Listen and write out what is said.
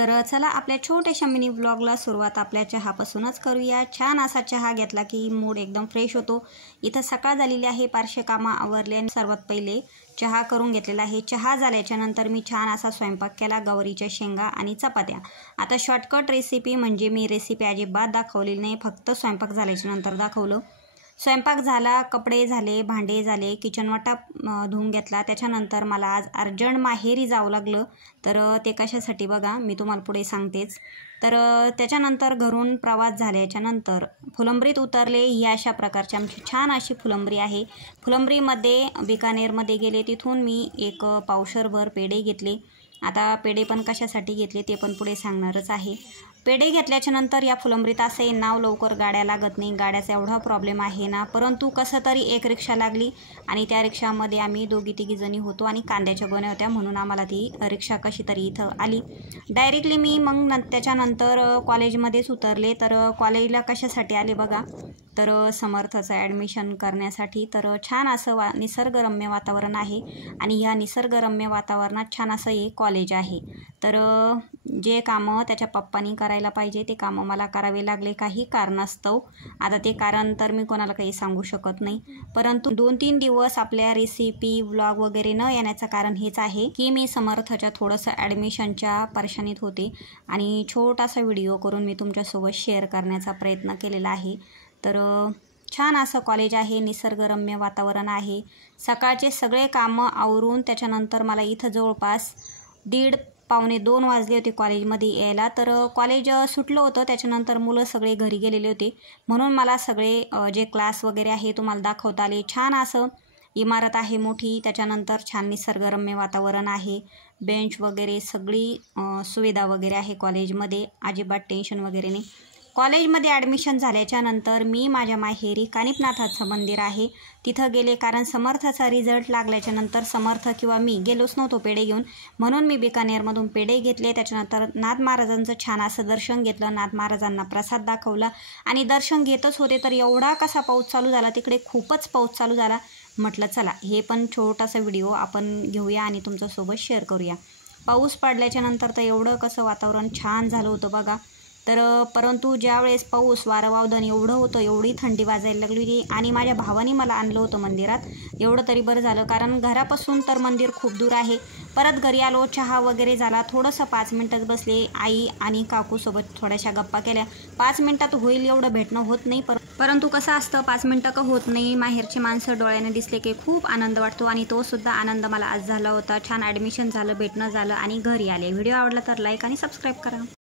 तर चला आपल्या छोट्याशा मिनी व्लॉगला सुरुवात आपल्या चहापासूनच करूया। छान असा चहा घेतला की मूड एकदम फ्रेश होतो। इथं सकाळ झालेली आहे, पारशे कामं आवरले आणि सर्वात पहिले चहा करून घेतलेला आहे। चहा झाल्याच्या नंतर मी छान असा स्वयंपाक केला, गवारीच्या शेंगा आणि चपात्या। आता शॉर्टकट रेसिपी म्हणजे मी रेसिपी अजिबात दाखवलेली नाही, फक्त स्वयंपाक झाल्याच्या नंतर दाखवलं। स्वयंपाक झाला, कपडे झाले, भांडे झाले, किचन वाटा धुवून घेतला। त्याच्यानंतर मला आज अर्जंट माहेरी जावं लागलं। तर ते कशासाठी बघा मी तुम्हाला पुढे सांगतेच। तर त्याच्यानंतर घरून प्रवास झाल्याच्या नंतर फुलंब्रीत उतरले। ही अशा प्रकारची आमची छान अशी फुलंब्री आहे। फुलंब्रीमध्ये बिकानेरमध्ये गेले, तिथून मी एक पावशरभर पेढे घेतले। आता पेढे पण कशासाठी घेतले ते पण पुढे सांगणारच आहे। पेढे घेतल्याच्या नंतर या फुलंब्रीत असे नाव लवकर गाड्या लागत नाही, गाड्याचा एवढा प्रॉब्लेम आहे ना। परंतु कसं तरी एक रिक्षा लागली आणि त्या रिक्षामध्ये आम्ही दोघी तिघी जणी होतो आणि कांद्याच्या गोण्या होत्या, म्हणून आम्हाला ती रिक्षा कशी तरी इथं आली। डायरेक्टली मी मग त्याच्यानंतर कॉलेजमध्येच उतरले। तर कॉलेजला कशासाठी आले बघा, तर समर्थचं ॲडमिशन करण्यासाठी। तर छान असं निसर्गरम्य वातावरण आहे आणि ह्या निसर्गरम्य वातावरणात छान असं हे कॉलेज आहे। तर जे कामं त्याच्या पप्पांनी करायला पाहिजे ते कामं मला करावे लागले काही कारणास्तव। आता ते कारण तर मी कोणाला काही सांगू शकत नाही, परंतु 2-3 दिवस आपल्या रेसिपी व्लॉग वगैरे न येण्याचं कारण हेच आहे की मी समर्थच्या थोडंसं ॲडमिशनच्या परेशानीत होते आणि छोटासा व्हिडिओ करून मी तुमच्यासोबत शेअर करण्याचा प्रयत्न केलेला आहे। तर छान असं कॉलेज आहे, निसर्गरम्य वातावरण आहे। सकाळचे सगळे कामं आवरून त्याच्यानंतर मला इथं जवळपास 1:30-1:45 वाजले होते कॉलेजमध्ये यायला। तर कॉलेज सुटलं होतं, त्याच्यानंतर मुलं सगळे घरी गेलेले होते, म्हणून मला सगळे जे क्लास वगैरे आहे तुम्हाला दाखवता आले। छान असं इमारत आहे मोठी, त्याच्यानंतर छान निसर्गरम्य वातावरण आहे, बेंच वगैरे सगळी सुविधा वगैरे आहे कॉलेजमध्ये, अजिबात टेन्शन वगैरे नाही। कॉलेजमध्ये ॲडमिशन झाल्याच्या नंतर मी माझ्या माहेरी कानिफनाथाचं मंदिर आहे तिथं गेले, कारण समर्थचा रिझल्ट लागल्याच्या नंतर समर्थ किंवा मी गेलोच नव्हतो पेढे घेऊन, म्हणून मी बिकानेरमधून पेढे घेतले। त्याच्यानंतर नाथ महाराजांचं छान असं दर्शन घेतलं, नाथ महाराजांना प्रसाद दाखवला आणि दर्शन घेतच होते तर एवढा कसा पाऊस चालू झाला, तिकडे खूपच पाऊस चालू झाला। म्हटलं चला हे पण छोटासा व्हिडिओ आपण घेऊया आणि तुमच्यासोबत शेअर करूया। पाऊस पडल्याच्या नंतर तर एवढं कसं वातावरण छान झालं होतं बघा। तर परंतु ज्यावेळेस पाऊस वारं वावदान एवढं होतं, एवढी थंडी वाजायला लागली होती आणि माझ्या भावाने मला आणलं होतं मंदिरात, एवढं तरी बरं झालं, कारण घरापासून तर मंदिर खूप दूर आहे। परत घरी आलो, चहा वगैरे झाला, थोडंसं 5 मिनटं बसले, आई आणि काकूसोबत थोड्याशा गप्पा केल्या। 5 मिनटात होईल एवढं भेटणं होत नाही, परंतु कसं असतं 5 मिनटं का होत नाही, माहेरची माणसं डोळ्याने दिसले की खूप आनंद वाटतो आणि तो सुद्धा आनंद मला आज झाला होता। छान ॲडमिशन झालं, भेटणं झालं आणि घरी आले। व्हिडिओ आवडला तर लाईक आणि सबस्क्राईब करा।